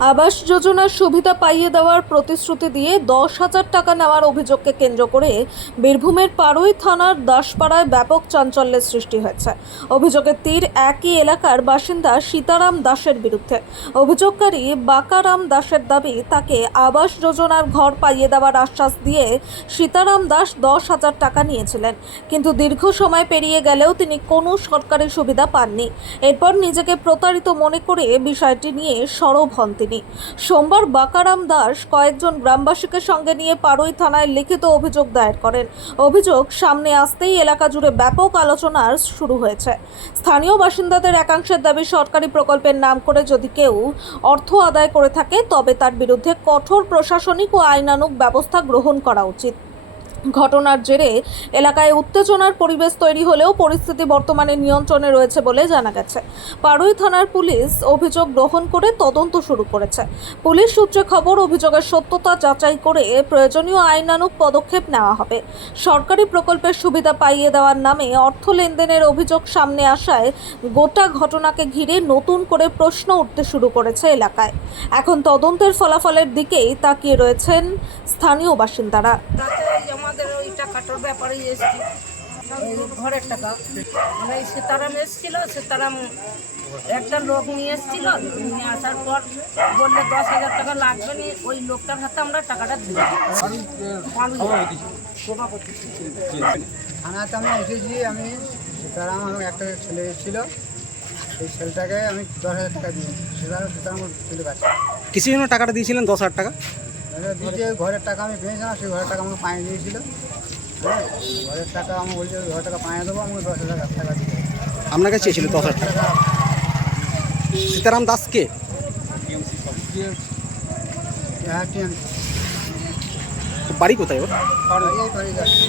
আবাস যোজনার সুবিধা পাইয়ে দেওয়ার প্রতিশ্রুতি দিয়ে 10,000 টাকা নেওয়ার অভিযোগকে কেন্দ্র করে বীরভূমের পাড়ুই থানার দাসপাড়ায় ব্যাপক চাঞ্চল্যের সৃষ্টি হয়েছে। অভিযোগের তীর একই এলাকার বাসিন্দা সীতারাম দাসের বিরুদ্ধে। অভিযোগকারী বাকারাম দাসের দাবি, তাকে আবাস যোজনার ঘর পাইয়ে দেওয়ার আশ্বাস দিয়ে সীতারাম দাস 10,000 টাকা নিয়েছিলেন, কিন্তু দীর্ঘ সময় পেরিয়ে গেলেও তিনি কোনো সরকারি সুবিধা পাননি। এরপর নিজেকে প্রতারিত মনে করে বিষয়টি নিয়ে সরব হন তিনি। সোমবার বাকারাম দাস কয়েকজন গ্রামবাসীকে সঙ্গে নিয়ে পাড়ুই থানায় লিখিত অভিযোগ দায়ের করেন। অভিযোগ সামনে আসতেই এলাকা জুড়ে ব্যাপক আলোচনা শুরু হয়েছে। স্থানীয় বাসিন্দাদের একাংশের দাবি, সরকারি প্রকল্পের নাম করে যদি কেউ অর্থ আদায় করে থাকে তবে তার বিরুদ্ধে কঠোর প্রশাসনিক ও আইনানুগ ব্যবস্থা গ্রহণ করা উচিত। ঘটনার জেরে এলাকায় উত্তেজনার পরিবেশ তৈরি হলেও পরিস্থিতি বর্তমানে নিয়ন্ত্রণে রয়েছে বলে জানা গেছে। পাড়ুই থানার পুলিশ অভিযোগ গ্রহণ করে তদন্ত শুরু করেছে। পুলিশ সূত্রে খবর, অভিযোগের সত্যতা যাচাই করে প্রয়োজনীয় আইনানুগ পদক্ষেপ নেওয়া হবে। সরকারি প্রকল্পের সুবিধা পাইয়ে দেওয়ার নামে অর্থ লেনদেনের অভিযোগ সামনে আসায় গোটা ঘটনাকে ঘিরে নতুন করে প্রশ্ন উঠতে শুরু করেছে এলাকায়। এখন তদন্তের ফলাফলের দিকেই তাকিয়ে রয়েছেন স্থানীয় বাসিন্দারা। আমাদের ওই টাকাটার ব্যাপারে এসেছি, ওই ঘরের টাকা মানে সীতারাম এসেছিল। সীতারাম একটা লোক নিয়ে এসেছিল, নিয়ে আসার পর বললে 10,000 টাকা লাগবে নি, ওই লোকটার হাতে আমরা টাকাটা দিলাম। থানাতে আমি এসেছি, আমি সীতারাম, আমার একটা ছেলে এসেছিল, সেই ছেলেটাকে আমি 10,000 টাকা দিই। সীতারাম চলে গেছে। কিসের জন্য টাকাটা দিয়েছিলেন 10,000 টাকা? দিয়েছে ঘরের টাকা আমি পেয়েছিলাম, সেই ঘরের টাকা আমাকে পায়ে দিয়েছিল। হ্যাঁ, ঘরের টাকা আমি বলছি ঘরের টাকা পায়ে দেবো, আমাকে 10,000 টাকা দিয়ে। আপনার কাছে চেয়েছিল 10,000 টাকা? সীতারাম দাসকে? হ্যাঁ, টিএম বাড়ি কোথায় ওর? বাড়ি যাচ্ছে।